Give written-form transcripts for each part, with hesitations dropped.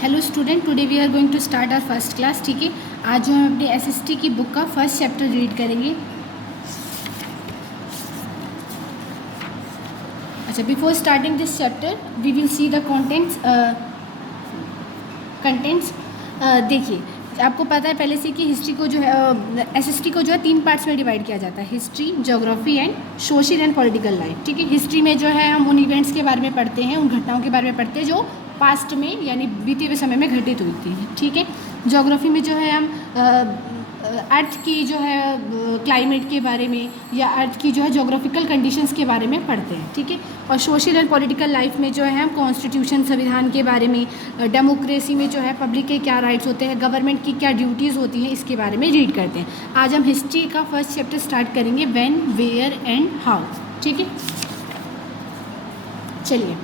Hello student, today we are going to start our first class. ठीक है, आज जो हम अपनी एसएसटी की बुक का फर्स्ट चैप्टर रीड करेंगे। अच्छा, before starting this chapter we will see the contents. देखिए, आपको पता है पहले से कि हिस्ट्री को जो है एसएसटी को जो है 3 पार्ट्स में डिवाइड किया जाता है, history, geography and social and political life. ठीक है, हिस्ट्री में जो है हम उन इवेंट्स के बारे में पढ़ते हैं, उन घटनाओं के बारे में पढ़ते हैं जो पास्ट में यानी बीते हुए समय में घटित हुई थी। ठीक है, ज्योग्राफी में जो है हम अर्थ की जो है क्लाइमेट के बारे में या अर्थ की जो है ज्योग्राफिकल कंडीशंस के बारे में पढ़ते हैं। ठीक है, और सोशल एंड पॉलिटिकल लाइफ में जो है हम कॉन्स्टिट्यूशन, संविधान के बारे में, डेमोक्रेसी में जो है पब्लिक के क्या राइट्स होते हैं, गवर्नमेंट की क्या ड्यूटीज़ होती हैं, इसके बारे में रीड करते हैं। आज हम हिस्ट्री का फर्स्ट चैप्टर स्टार्ट करेंगे, व्हेन, वेयर एंड हाउ। ठीक है, चलिए,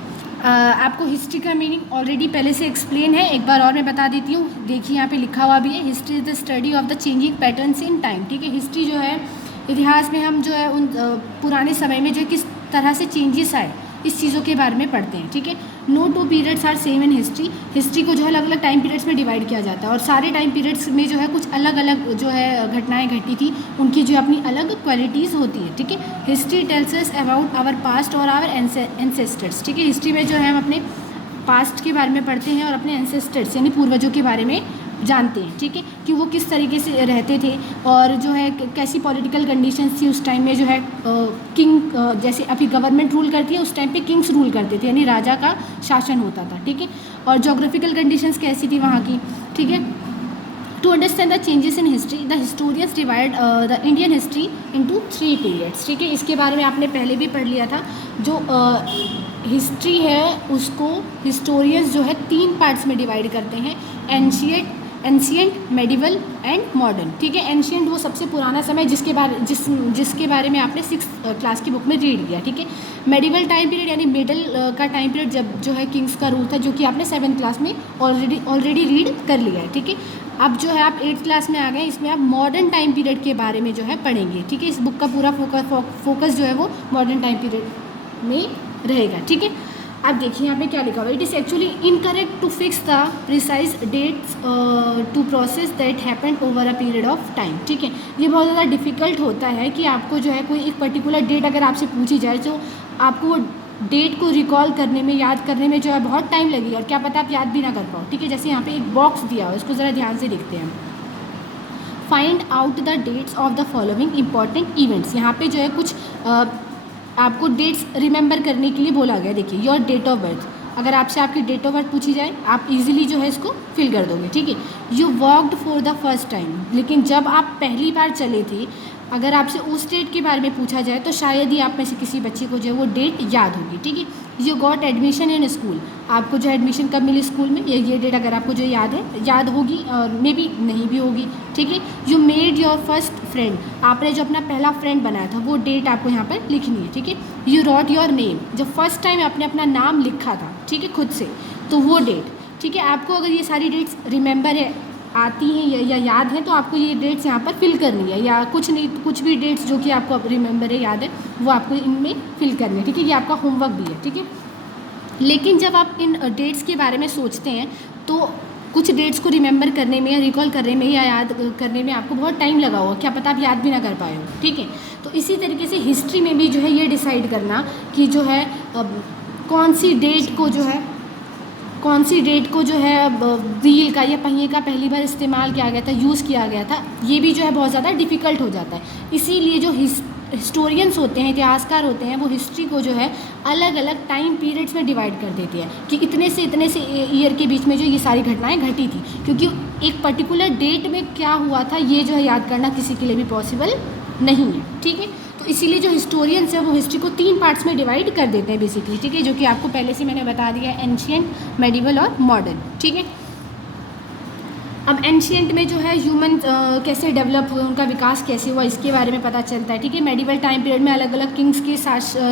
आपको हिस्ट्री का मीनिंग ऑलरेडी पहले से एक्सप्लेन है, एक बार और मैं बता देती हूँ। देखिए, यहाँ पे लिखा हुआ भी है, history is the study of the changing patterns in time. ठीक है, हिस्ट्री जो है इतिहास में हम जो है उन पुराने समय में जो किस तरह से चेंजेस आए इस चीज़ों के बारे में पढ़ते हैं। ठीक है, no two periods are same in history. History को जो है अलग अलग टाइम पीरियड्स में डिवाइड किया जाता है और सारे टाइम पीरियड्स में जो है कुछ अलग अलग जो है घटनाएं घटी थी, उनकी जो अपनी अलग क्वालिटीज़ होती है। ठीक है, history tells us about our past और आवर एंसेस्टर्स। ठीक है, हिस्ट्री में जो है हम अपने पास्ट के बारे में पढ़ते हैं और अपने एंसेस्टर्स यानी पूर्वजों के बारे में जानते हैं। ठीक है, कि वो किस तरीके से रहते थे और जो है कैसी पॉलिटिकल कंडीशंस थी उस टाइम में। जो है किंग, जैसे अभी गवर्नमेंट रूल करती है, उस टाइम पे किंग्स रूल करते थे यानी राजा का शासन होता था। ठीक है, और जोग्राफिकल कंडीशंस कैसी थी वहाँ की। ठीक है, to understand the changes in history the historians divide the Indian history into 3 periods. ठीक है, इसके बारे में आपने पहले भी पढ़ लिया था। जो हिस्ट्री है उसको हिस्टोरियंस जो है 3 पार्ट्स में डिवाइड करते हैं, एंशिएंट, मेडिवल एंड मॉडर्न। ठीक है, एंशिएंट वो सबसे पुराना समय जिसके बारे में आपने 6th क्लास की बुक में रीड किया। ठीक है, मेडिवल टाइम पीरियड यानी मिडल का टाइम पीरियड जब जो है किंग्स का रूल था, जो कि आपने 7th क्लास में ऑलरेडी रीड कर लिया है। ठीक है, अब जो है आप 8th क्लास में आ गए, इसमें आप मॉडर्न टाइम पीरियड के बारे में जो है पढ़ेंगे। ठीक है, इस बुक का पूरा फोकस जो है वो मॉडर्न टाइम पीरियड में रहेगा। ठीक है, अब देखिए यहाँ पे क्या लिखा हुआ है, it is actually incorrect to fix the precise dates to process that happen over a period of time. ठीक है, ये बहुत ज़्यादा डिफ़िकल्ट होता है कि आपको जो है कोई एक पर्टिकुलर डेट अगर आपसे पूछी जाए तो आपको वो डेट को रिकॉल करने में, याद करने में जो है बहुत टाइम लगेगा और क्या पता आप याद भी ना कर पाओ। ठीक है, जैसे यहाँ पे एक बॉक्स दिया हुआ है, इसको ज़रा ध्यान से देखते हैं। Find out the dates of the following important events. यहाँ पे जो है कुछ आपको डेट्स रिमेंबर करने के लिए बोला गया। देखिए, योर डेट ऑफ बर्थ, अगर आपसे आपकी डेट ऑफ बर्थ पूछी जाए आप इजीली जो है इसको फिल कर दोगे। ठीक है, you walked for the first time, लेकिन जब आप पहली बार चले थे, अगर आपसे उस डेट के बारे में पूछा जाए तो शायद ही आप में से किसी बच्चे को जो है वो डेट याद होगी। ठीक है, you got admission in school, आपको जो एडमिशन कब मिली स्कूल में, ये डेट अगर आपको जो याद होगी और मे बी नहीं भी होगी। ठीक है, you made your first friend, आपने जो अपना पहला फ्रेंड बनाया था वो डेट आपको यहाँ पर लिखनी है। ठीक है, यू रॉट योर नेम, जब फर्स्ट टाइम आपने अपना नाम लिखा था, ठीक है, खुद से, तो वो डेट। ठीक है, आपको अगर ये सारी डेट्स रिमेंबर है, आती हैं या याद है, तो आपको ये डेट्स यहाँ पर फिल करनी है, या कुछ नहीं, कुछ भी डेट्स जो कि आपको रिमेंबर है, याद है, वो आपको इनमें फिल करनी है। ठीक है, ये आपका होमवर्क भी है। ठीक है, लेकिन जब आप इन डेट्स के बारे में सोचते हैं तो कुछ डेट्स को रिमेंबर करने में या रिकॉल करने में या याद करने में आपको बहुत टाइम लगा होगा, क्या पता आप याद भी ना कर पाए हो। ठीक है, तो इसी तरीके से हिस्ट्री में भी जो है ये डिसाइड करना कि जो है कौन सी डेट को जो है व्हील का या पहिए का पहली बार इस्तेमाल किया गया था, यूज़ किया गया था, ये भी जो है बहुत ज़्यादा डिफ़िकल्ट हो जाता है। इसीलिए जो हिस्टोरियंस होते हैं, इतिहासकार होते हैं, वो हिस्ट्री को जो है अलग अलग टाइम पीरियड्स में डिवाइड कर देते हैं कि इतने से ईयर के बीच में जो ये सारी घटनाएं घटी थी, क्योंकि एक पर्टिकुलर डेट में क्या हुआ था ये जो है याद करना किसी के लिए भी पॉसिबल नहीं है। ठीक है, तो इसीलिए जो हिस्टोरियंस है वो हिस्ट्री को 3 पार्ट्स में डिवाइड कर देते हैं बेसिकली। ठीक है, जो कि आपको पहले से मैंने बता दिया है, एंशिएंट, मेडिवल और मॉडर्न। ठीक है, अब एंशिएंट में जो है ह्यूमन कैसे डेवलप हुए, उनका विकास कैसे हुआ, इसके बारे में पता चलता है। ठीक है, मेडिवल टाइम पीरियड में अलग अलग किंग्स के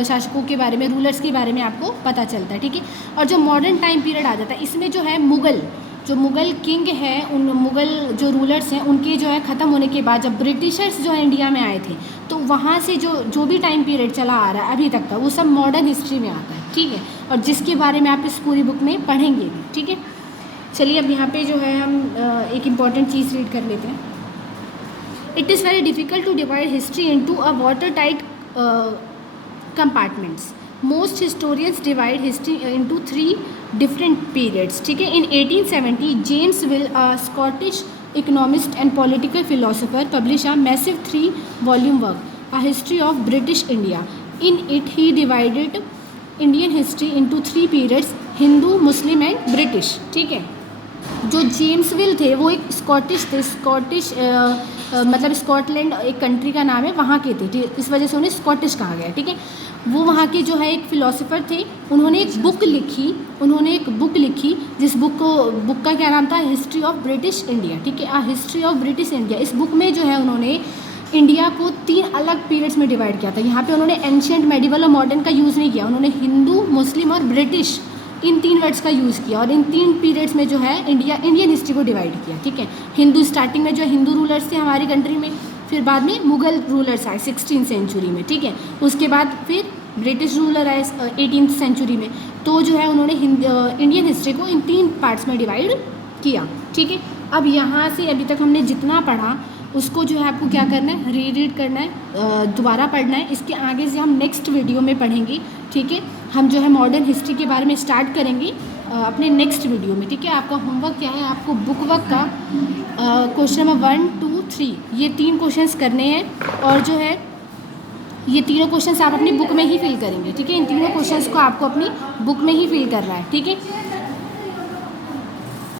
शासकों के बारे में, रूलर्स के बारे में आपको पता चलता है। ठीक है, और जो मॉडर्न टाइम पीरियड आ जाता है, इसमें जो है मुग़ल किंग है, उन मुग़ल जो रूलर्स हैं उनके जो है ख़त्म होने के बाद जब ब्रिटिशर्स जो है इंडिया में आए थे, तो वहाँ से जो भी टाइम पीरियड चला आ रहा है अभी तक का, वो सब मॉडर्न हिस्ट्री में आता है। ठीक है, और जिसके बारे में आप इस पूरी बुक में पढ़ेंगे भी। ठीक है, चलिए अब यहाँ पे जो है हम एक इम्पॉर्टेंट चीज़ रीड कर लेते हैं. It is very difficult to divide history into a water tight compartments. Most historians divide history into 3 different periods. ठीक है. In 1870 James Mill, Scottish economist and political philosopher, publish a massive 3-volume work, a history of British India. In it he divided Indian history into 3 periods, Hindu, Muslim and British. ठीक है. जो James will थे वो एक Scottish थे. Scottish मतलब Scotland एक country का नाम है, वहाँ के थे. इस वजह से उन्हें स्कॉटिश कहा गया. ठीक है. वो वहाँ के जो है एक फ़िलोसोफ़र थे. उन्होंने एक बुक लिखी जिस बुक का क्या नाम था, हिस्ट्री ऑफ ब्रिटिश इंडिया. ठीक है. History of British India. इस बुक में जो है उन्होंने इंडिया को 3 अलग पीरियड्स में डिवाइड किया था. यहाँ पे उन्होंने एंशिएंट, मेडिवल और मॉडर्न का यूज़ नहीं किया. उन्होंने हिंदू, मुस्लिम और ब्रिटिश इन 3 वर्ड्स का यूज़ किया और इन 3 पीरियड्स में जो है इंडियन हिस्ट्री को डिवाइड किया. ठीक है. हिंदू, स्टार्टिंग में जो हिंदू रूलर्स थे हमारी कंट्री में, फिर बाद में मुग़ल रूलर्स आए 16th सेंचुरी में. ठीक है. उसके बाद फिर ब्रिटिश रूलर आए 18th सेंचुरी में. तो जो है उन्होंने इंडियन हिस्ट्री को इन 3 पार्ट्स में डिवाइड किया. ठीक है. अब यहाँ से अभी तक हमने जितना पढ़ा उसको जो है आपको क्या करना है, रीड करना है, दोबारा पढ़ना है. इसके आगे से हम नेक्स्ट वीडियो में पढ़ेंगे. ठीक है. हम जो है मॉडर्न हिस्ट्री के बारे में स्टार्ट करेंगे अपने नेक्स्ट वीडियो में. ठीक है. आपका होमवर्क क्या है, आपको बुक वर्क का क्वेश्चन नंबर 1, 2, 3 ये 3 क्वेश्चंस करने हैं और जो है ये तीनों क्वेश्चंस आप अपनी बुक में ही फिल करेंगे. ठीक है. इन तीनों क्वेश्चंस को आपको अपनी बुक में ही फिल करना है. ठीक है.